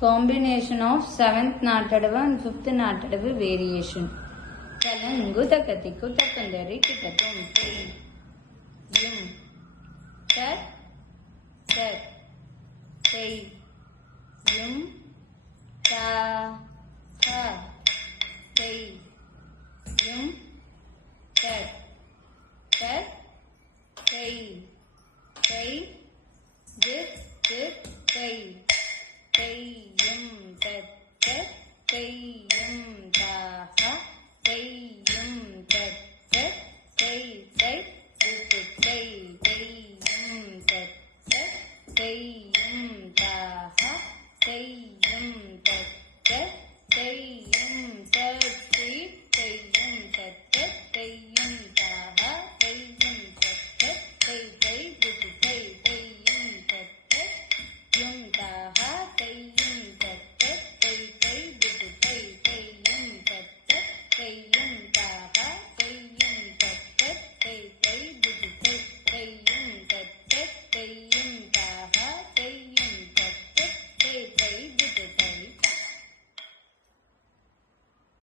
Combination of 7th nattadavu and 5th nattadavu variation. கலங்கு தக்கத்திக்கு தக்கந்தரி கிட்டத்தும் யும் தத் தத் தெய் யும் தா ஹ தெய் யும் தத் தத் தெய் தெய் தித் தித் தெய் தெய்யும் தத் தத் தெய்யும் தாஹ தெய்யும் தத் தத் தெய் தெய் தித் தெய் தெய்யும் தத் தத் தெய்யும் தாஹ தெய்